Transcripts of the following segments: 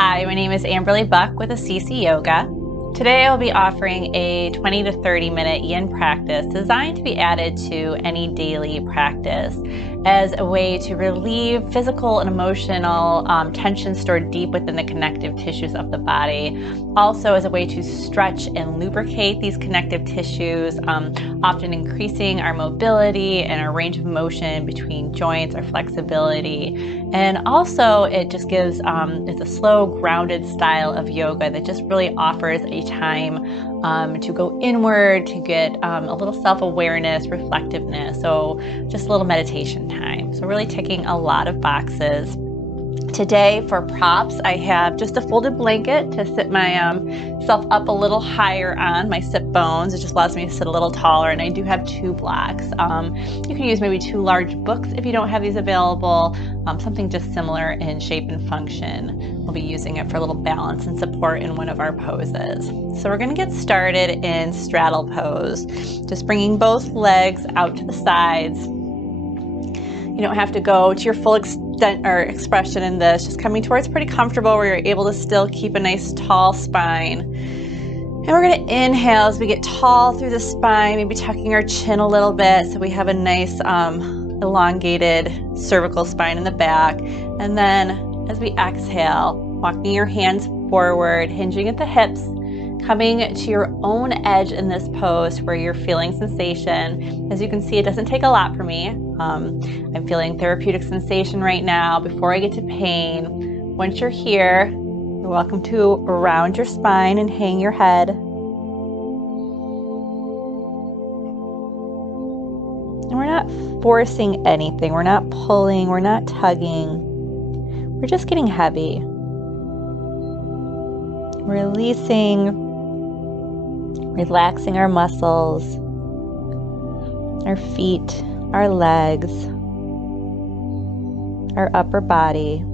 Hi, my name is Amberly Buck with CC Yoga. Today I'll be offering a 20 to 30 minute yin practice designed to be added to any daily practice as a way to relieve physical and emotional tension stored deep within the connective tissues of the body. Also as a way to stretch and lubricate these connective tissues, often increasing our mobility and our range of motion between joints, our flexibility. And also it just gives, it's a slow, grounded style of yoga that just really offers a time to go inward, to get a little self-awareness, reflectiveness. So just a little meditation time. So really ticking a lot of boxes. Today for props, I have just a folded blanket to sit myself up a little higher on my sit bones. It just allows me to sit a little taller, and I do have 2 blocks. You can use maybe 2 large books if you don't have these available, something just similar in shape and function. We'll be using it for a little balance and support in one of our poses. So we're going to get started in straddle pose, just bringing both legs out to the sides. You don't have to go to your full extent or expression in this, just coming towards pretty comfortable where you're able to still keep a nice tall spine. And we're going to inhale as we get tall through the spine, maybe tucking our chin a little bit so we have a nice elongated cervical spine in the back. And then as we exhale, walking your hands forward, hinging at the hips, coming to your own edge in this pose where you're feeling sensation. As you can see, it doesn't take a lot for me. I'm feeling therapeutic sensation right now before I get to pain. Once you're here, you're welcome to round your spine and hang your head. And we're not forcing anything. We're not pulling. We're not tugging. We're just getting heavy. Releasing, relaxing our muscles, our feet, our legs, our upper body,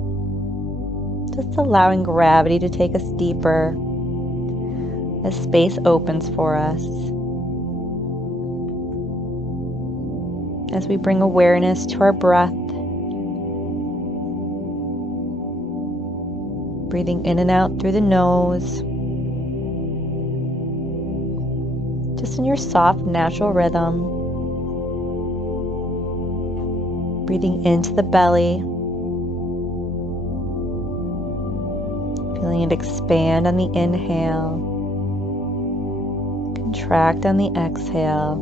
just allowing gravity to take us deeper as space opens for us. As we bring awareness to our breath, breathing in and out through the nose, just in your soft, natural rhythm. Breathing into the belly, feeling it expand on the inhale, contract on the exhale.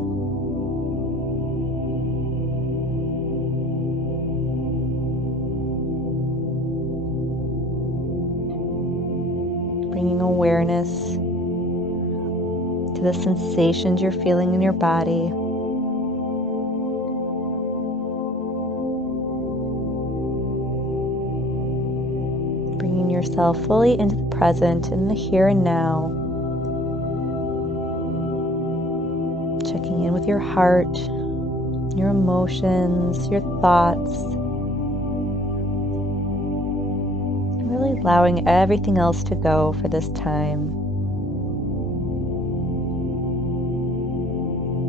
Bringing awareness to the sensations you're feeling in your body. Bringing yourself fully into the present, in the here and now. Checking in with your heart, your emotions, your thoughts. Really allowing everything else to go for this time.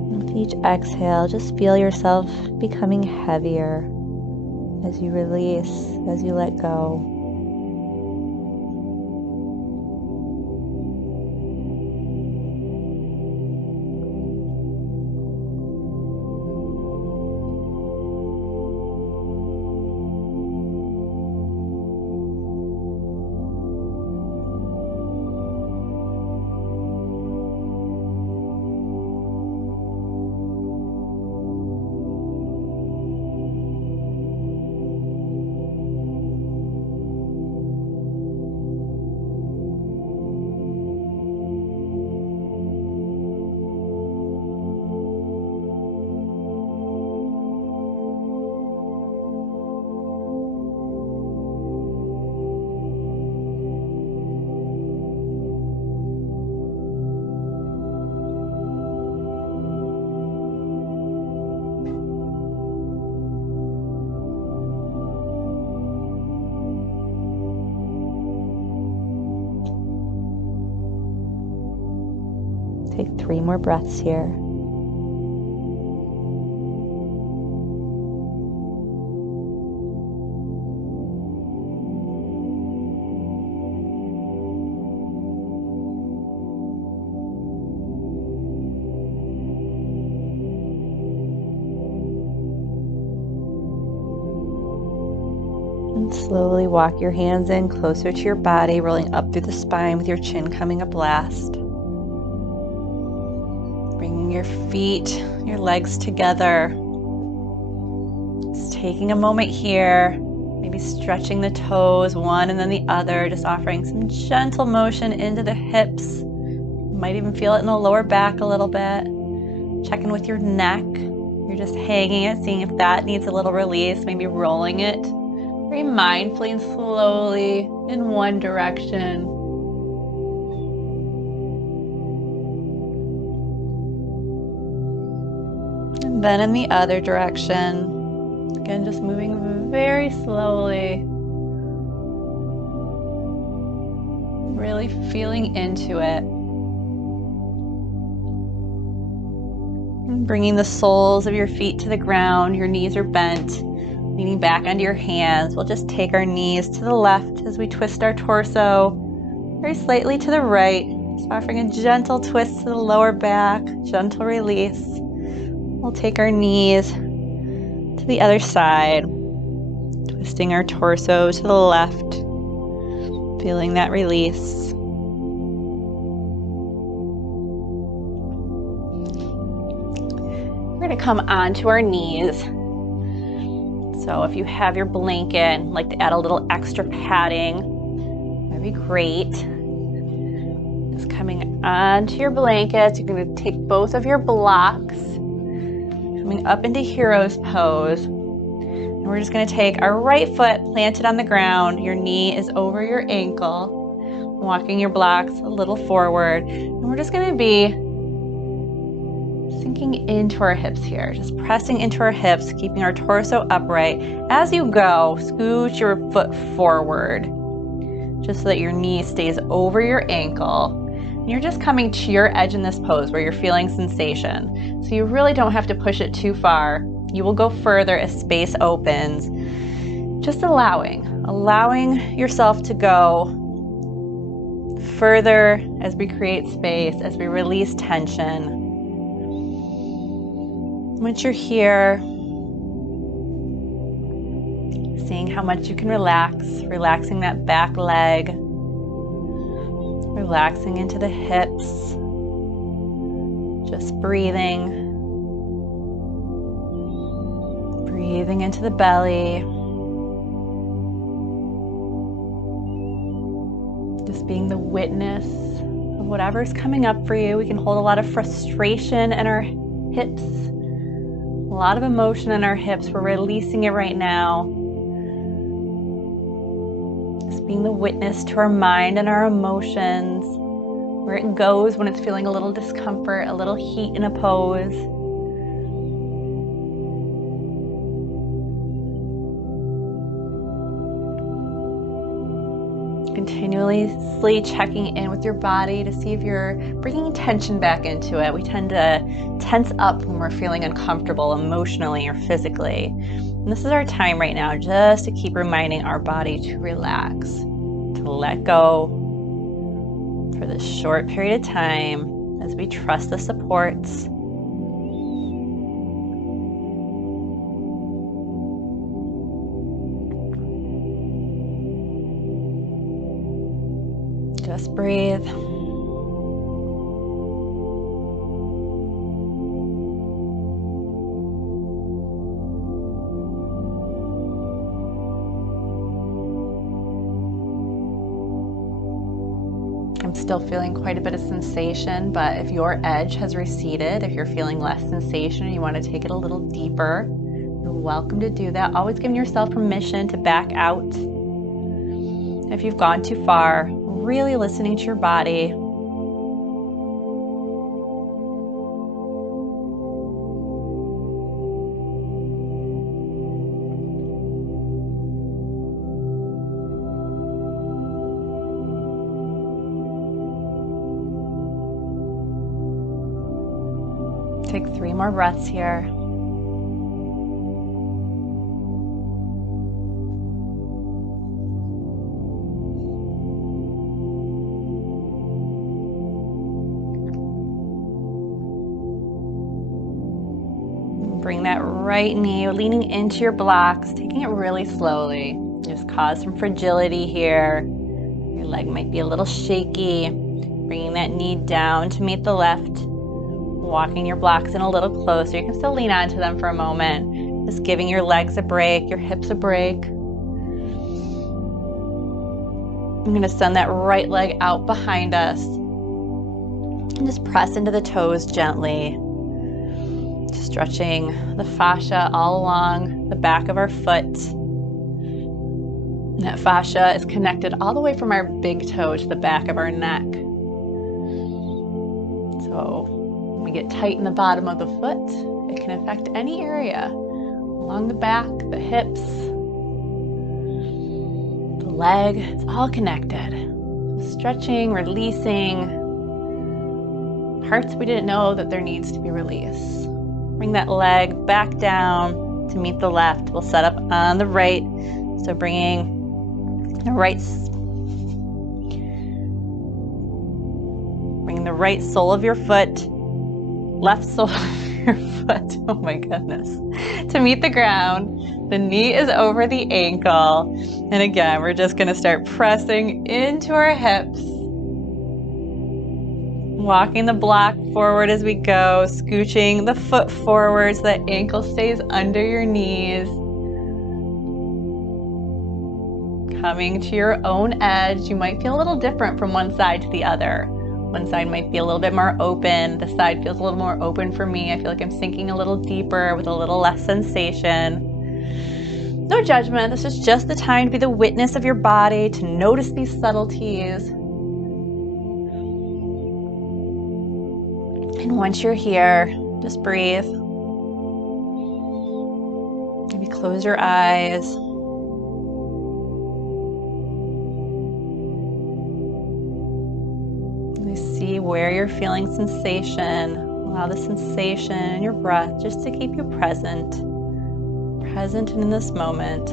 And with each exhale, just feel yourself becoming heavier as you release, as you let go. Take 3 more breaths here. And slowly walk your hands in closer to your body, rolling up through the spine with your chin coming up last. Bringing your feet, your legs together. Just taking a moment here, maybe stretching the toes, one and then the other, just offering some gentle motion into the hips. You might even feel it in the lower back a little bit. Checking with your neck. You're just hanging it, seeing if that needs a little release, maybe rolling it very mindfully and slowly in one direction. And then in the other direction. Again, just moving very slowly. Really feeling into it. And bringing the soles of your feet to the ground. Your knees are bent. Leaning back onto your hands. We'll just take our knees to the left as we twist our torso. Very slightly to the right. Just offering a gentle twist to the lower back. Gentle release. We'll take our knees to the other side. Twisting our torso to the left. Feeling that release. We're going to come onto our knees. So if you have your blanket and like to add a little extra padding, that'd be great. Just coming onto your blankets, you're going to take both of your blocks, coming up into hero's pose. And we're just going to take our right foot planted on the ground. Your knee is over your ankle, walking your blocks a little forward. And we're just going to be sinking into our hips here, just pressing into our hips, keeping our torso upright. As you go, scooch your foot forward, just so that your knee stays over your ankle. And you're just coming to your edge in this pose where you're feeling sensation. So you really don't have to push it too far. You will go further as space opens. Just allowing yourself to go further as we create space, as we release tension. Once you're here, seeing how much you can relax, relaxing that back leg, relaxing into the hips, just breathing into the belly, just being the witness of whatever's coming up for you. We can hold a lot of frustration in our hips. A lot of emotion in our hips. We're releasing it right now. Just being the witness to our mind and our emotions, where it goes when it's feeling a little discomfort, a little heat in a pose. Continuously checking in with your body to see if you're bringing tension back into it. We tend to tense up when we're feeling uncomfortable emotionally or physically. And this is our time right now just to keep reminding our body to relax, to let go for this short period of time as we trust the supports. Just breathe. I'm still feeling quite a bit of sensation, but if your edge has receded, if you're feeling less sensation and you want to take it a little deeper, you're welcome to do that. Always giving yourself permission to back out. If you've gone too far, really listening to your body. Take 3 more breaths here. Bring that right knee, leaning into your blocks, taking it really slowly. Just cause some fragility here. Your leg might be a little shaky. Bringing that knee down to meet the left. Walking your blocks in a little closer. You can still lean onto them for a moment. Just giving your legs a break, your hips a break. I'm going to send that right leg out behind us. And just press into the toes gently. Stretching the fascia all along the back of our foot. And that fascia is connected all the way from our big toe to the back of our neck. So when we get tight in the bottom of the foot, it can affect any area along the back, the hips, the leg. It's all connected. Stretching, releasing parts we didn't know that there needs to be release. Bring that leg back down to meet the left. We'll set up on the right. So bringing the right sole of your foot, left sole of your foot, oh my goodness, to meet the ground. The knee is over the ankle. And again, we're just gonna start pressing into our hips. Walking the block forward as we go, scooching the foot forward so that ankle stays under your knees. Coming to your own edge. You might feel a little different from one side to the other. One side might be a little bit more open. This side feels a little more open for me. I feel like I'm sinking a little deeper with a little less sensation. No judgment. This is just the time to be the witness of your body, to notice these subtleties. And once you're here, just breathe. Maybe close your eyes. See where you're feeling sensation. Allow the sensation in your breath just to keep you present and in this moment.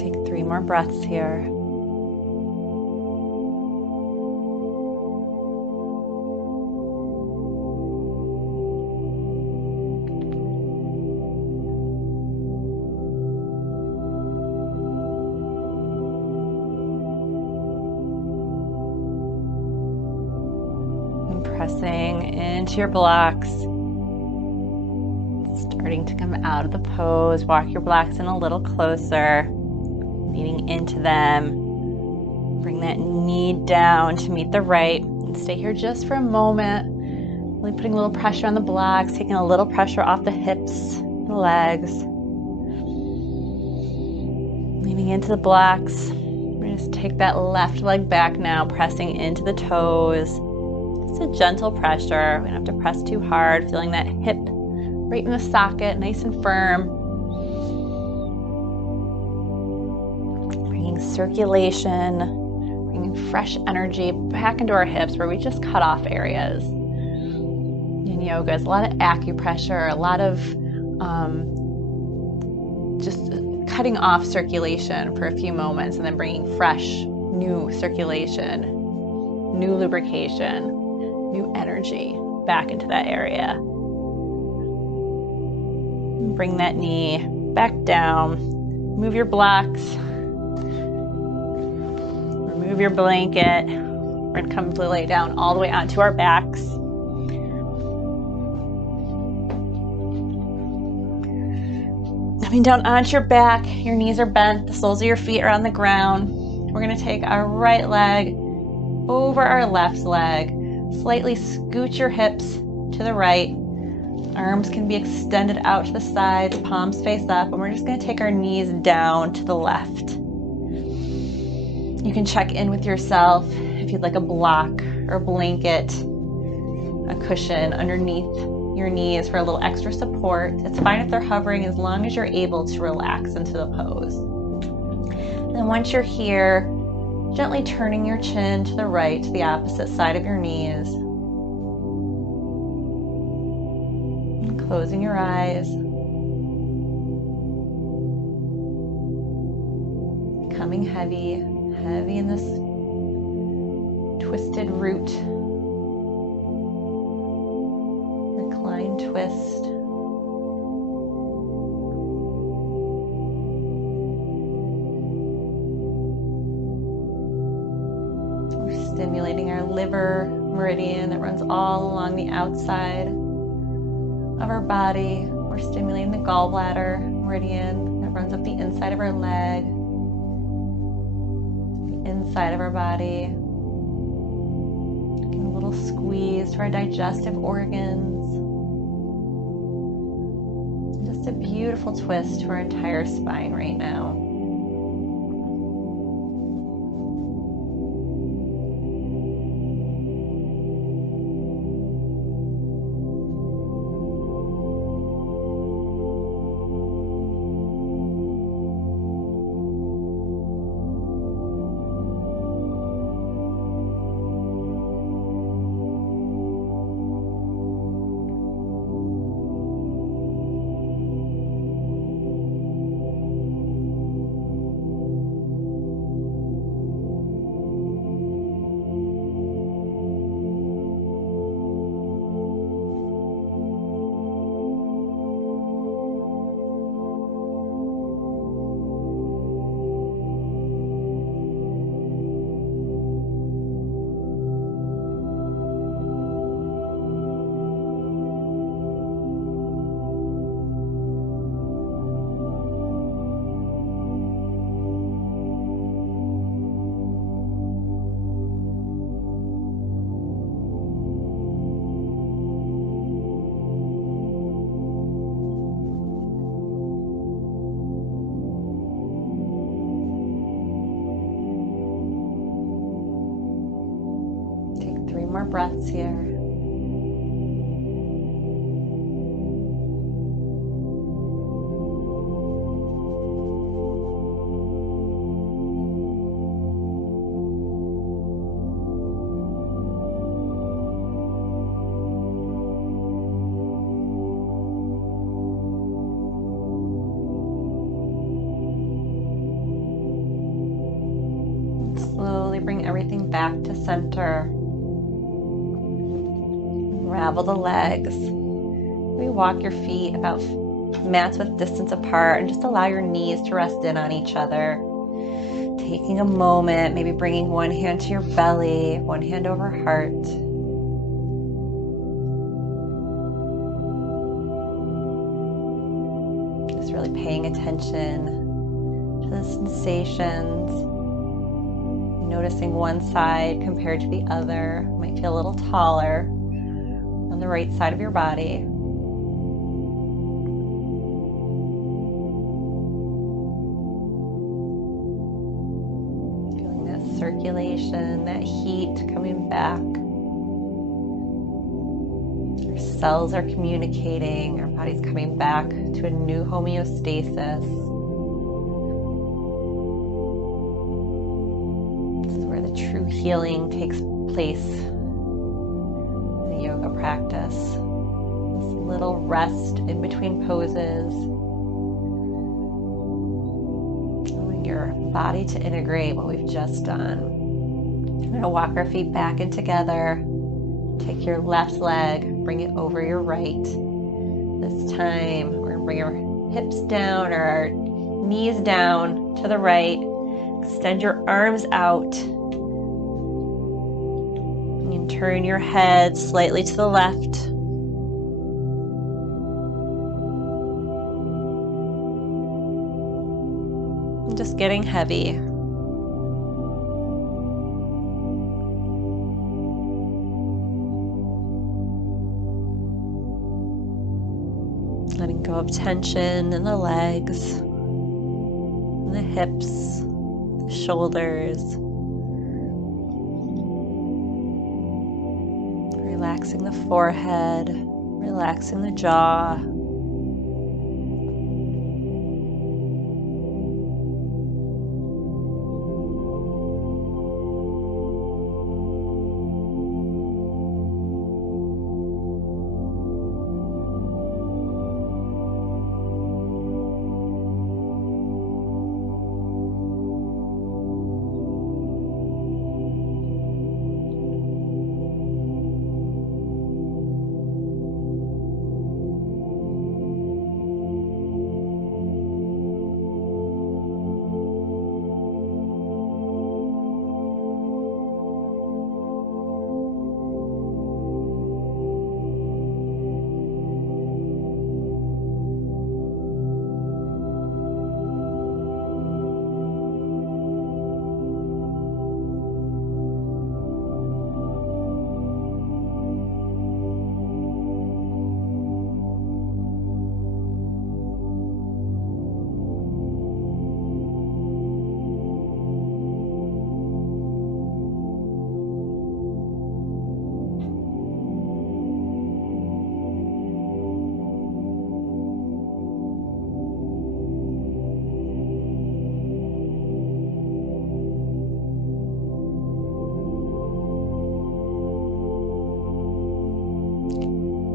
Take 3 more breaths here. And pressing into your blocks. Starting to come out of the pose. Walk your blocks in a little closer. Leaning into them. Bring that knee down to meet the right. And stay here just for a moment. Really putting a little pressure on the blocks, taking a little pressure off the hips, the legs. Leaning into the blocks. We're gonna just take that left leg back now, pressing into the toes. Just a gentle pressure. We don't have to press too hard, feeling that hip right in the socket, nice and firm. Circulation, bringing fresh energy back into our hips where we just cut off areas. In yoga, it's a lot of acupressure, a lot of just cutting off circulation for a few moments and then bringing fresh, new circulation, new lubrication, new energy back into that area. Bring that knee back down, move your blocks. Remove your blanket. We're going to come to lay down all the way onto our backs. Coming down onto your back, your knees are bent, the soles of your feet are on the ground. We're going to take our right leg over our left leg. Slightly scoot your hips to the right. Arms can be extended out to the sides, palms face up, and we're just going to take our knees down to the left. You can check in with yourself if you'd like a block or a blanket, a cushion underneath your knees for a little extra support. It's fine if they're hovering as long as you're able to relax into the pose. And once you're here, gently turning your chin to the right, to the opposite side of your knees. And closing your eyes. Becoming heavy, heavy in this twisted root. Recline twist. Stimulating our liver meridian that runs all along the outside of our body. We're stimulating the gallbladder meridian that runs up the inside of our leg, the inside of our body. Give a little squeeze to our digestive organs. Just a beautiful twist to our entire spine right now. More breaths here. Slowly bring everything back to center. Unravel the legs. Maybe walk your feet about mats width distance apart and just allow your knees to rest in on each other. Taking a moment, maybe bringing one hand to your belly, one hand over heart. Just really paying attention to the sensations. Noticing one side compared to the other. Might feel a little taller on the right side of your body. Feeling that circulation, that heat coming back. Our cells are communicating, our body's coming back to a new homeostasis. This is where the true healing takes place. Yoga practice. This little rest in between poses. Allowing your body to integrate what we've just done. We're going to walk our feet back and together. Take your left leg, bring it over your right. This time, we're going to bring our hips down or our knees down to the right. Extend your arms out. Turn your head slightly to the left. And just getting heavy. Go of tension in the legs, and the hips, the shoulders. Relaxing the forehead, relaxing the jaw.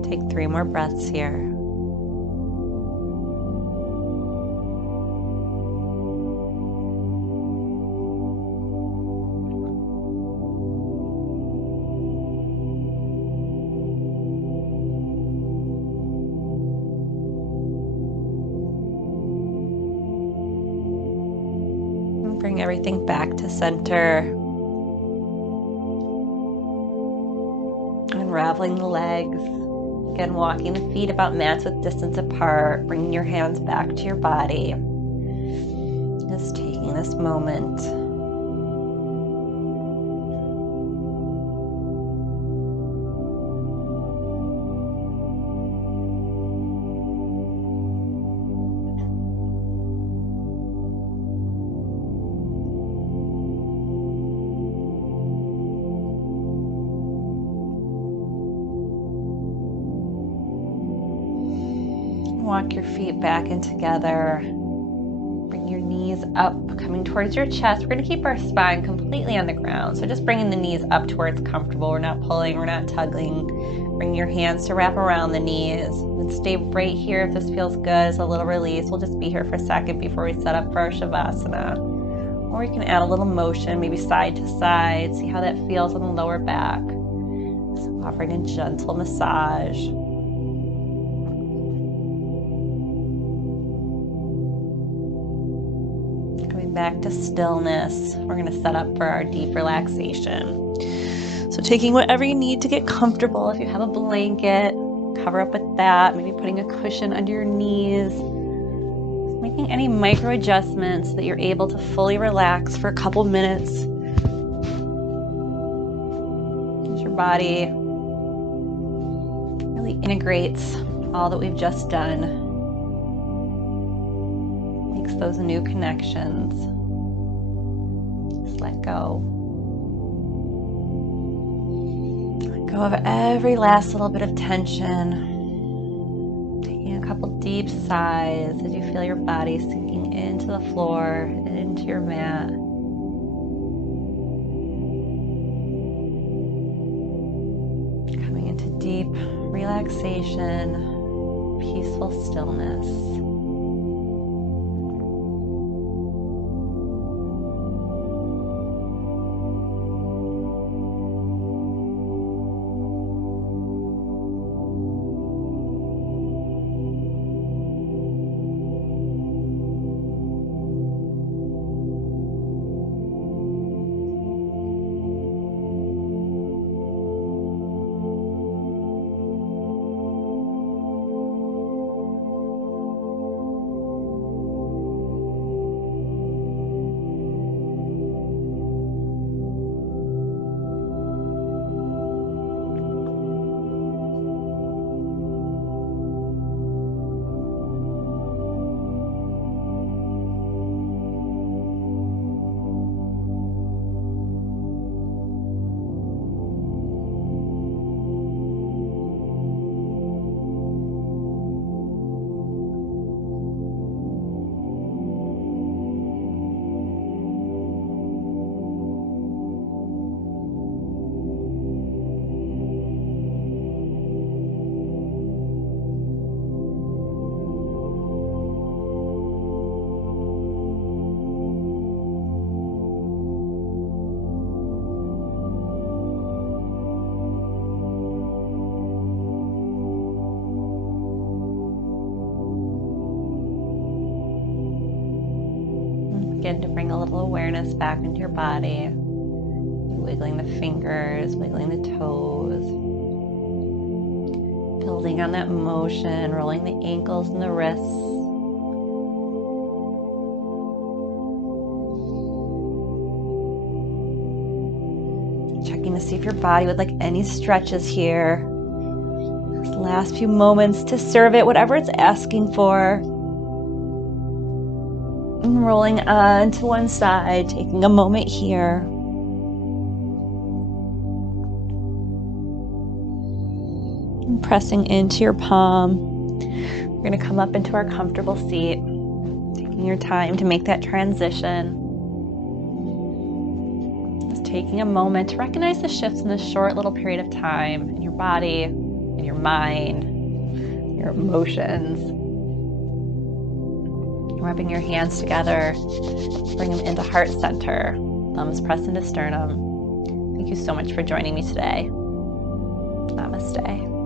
Take 3 more breaths here. And bring everything back to center. Unraveling the legs. Again, walking the feet about mats width distance apart, bringing your hands back to your body. Just taking this moment. Walk your feet back in together. Bring your knees up, coming towards your chest. We're going to keep our spine completely on the ground. So just bringing the knees up to where it's comfortable. We're not pulling, we're not tugging. Bring your hands to wrap around the knees. And stay right here if this feels good as a little release. We'll just be here for a second before we set up for our Shavasana. Or you can add a little motion, maybe side to side. See how that feels on the lower back. So offering a gentle massage. Back to stillness. We're going to set up for our deep relaxation. So taking whatever you need to get comfortable. If you have a blanket, cover up with that. Maybe putting a cushion under your knees. Just making any micro adjustments so that you're able to fully relax for a couple minutes. As your body really integrates all that we've just done. Those new connections. Just let go. Let go of every last little bit of tension. Taking a couple deep sighs as you feel your body sinking into the floor and into your mat. Coming into deep relaxation, peaceful stillness. begin to bring a little awareness back into your body. Wiggling the fingers, wiggling the toes. Building on that motion, rolling the ankles and the wrists. Checking to see if your body would like any stretches here. These last few moments to serve it whatever it's asking for. And rolling on to one side, taking a moment here. And pressing into your palm. We're going to come up into our comfortable seat, taking your time to make that transition. Just taking a moment to recognize the shifts in this short little period of time in your body, in your mind, your emotions. Rubbing your hands together, bring them into heart center, thumbs pressed into sternum. Thank you so much for joining me today. Namaste.